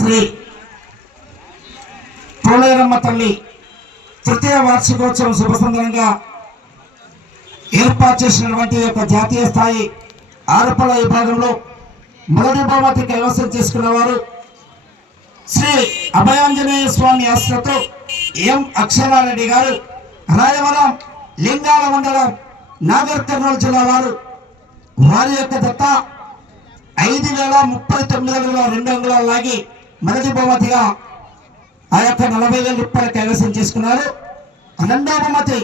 శ్రీ పోలేరమ్మ తల్లి తృతీయ వార్షికోత్సవం శుభ సందర్భంగా ఏర్పాటు చేసినటువంటి యొక్క జాతీయ స్థాయి ఆరోపణ విభాగంలో మొదటి బహుమతి కైవసం చేసుకున్నవారు శ్రీ అభయాంజనేయ స్వామి ఆశ్రతో ఎం అక్షరారెడ్డి గారు రాయవరం లింగాల మండలం నాగర్ కర్నూలు జిల్లా వారు. వారి యొక్క దత్త ఐదు వేల ముప్పై తొమ్మిది వేల రెండు వందల లాగి మొదటి బహుమతిగా ఆ యొక్క నలభై వేల రూపాయలు కైవసం చేసుకున్నారు. రెండవ బహుమతి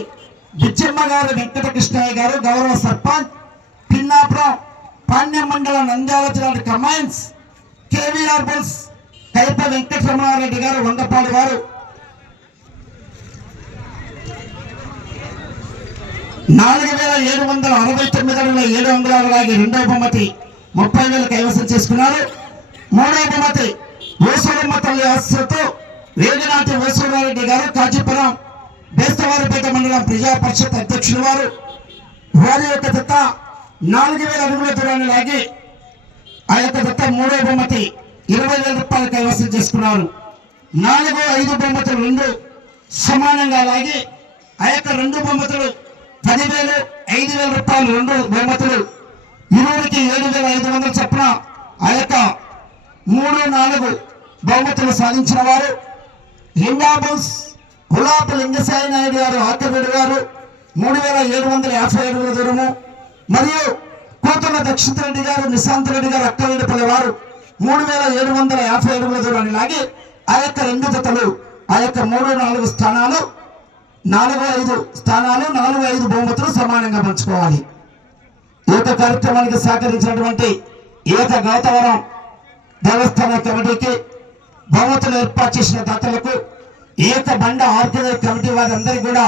బిచ్చమ్మ గారు వెంకటకృష్ణయ్య గారు గౌరవ సర్పంచ్ పిన్నాపురం పాణ్య మండలం నంద్యాల జిల్లా కమైన్స్ కేవీఆర్ బుల్స్ కైప వెంకటరమణారెడ్డి గారు వంగపాడు వారు. నాలుగు వేల ఏడు వందల అరవై తొమ్మిది అడుగుల ఏడు వందల అలాగే రెండవ బహుమతి ముప్పై వేలు కైవసం చేసుకున్నారు. మూడవ బహుమతి ఓసూరమ్మ తల్లి ఆశతో వేగనాటి ఓసూరారెడ్డి గారు కాజీపురం బేస్తవారిపేట మండలం ప్రజా పరిషత్ అధ్యక్షులు వారు. వారి యొక్క దత్త నాలుగు వేల అడుగుల దూరాన్ని లాగి ఆ యొక్క దత్త మూడో బహుమతి ఇరవై వేల రూపాయలు కైవసం చేసుకున్నారు. నాలుగు ఐదు బహుమతులు రెండు సమానంగా లాగి ఆ యొక్క రెండు బహుమతులు పదివేలు ఐదు వేల రూపాయలు రెండు బహుమతులు ఇరువురికి ఏడు వేల ఐదు వందల చొప్పున ఆ యొక్క మూడు నాలుగు బహుమతులు సాధించిన వారు లింగాబుల్స్ గులాబ్ లింగసాయి నాయుడు గారు ఆకవేడు గారు మూడు వేల ఏడు వందల యాభై అడుగుల దూరము. మరియు కోతుల దక్షిత్ రెడ్డి గారు నిశాంత్ రెడ్డి గారు అక్కరెడ్డిపల్లి వారు మూడు వేల ఏడు వందల యాభై అడుగుల దూరాన్ని లాగి ఆ యొక్క రెండు జతలు ఆ యొక్క మూడు నాలుగు స్థానాలు నాలుగు ఐదు స్థానాలు నాలుగు ఐదు బహుమతులు సమానంగా పంచుకోవాలి. ఈ యొక్క కార్యక్రమానికి సహకరించినటువంటి ఈ యొక్క గౌతవరం దేవస్థాన కమిటీకి బహుమతులు ఏర్పాటు చేసిన దాతలకు ఈ యొక్క బండ ఆర్గనైజ్ కమిటీ వారందరికీ కూడా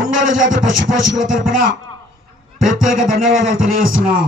ఒంగోలు జాతి పశుపోషకుల తరపున ప్రత్యేక ధన్యవాదాలు తెలియజేస్తున్నాం.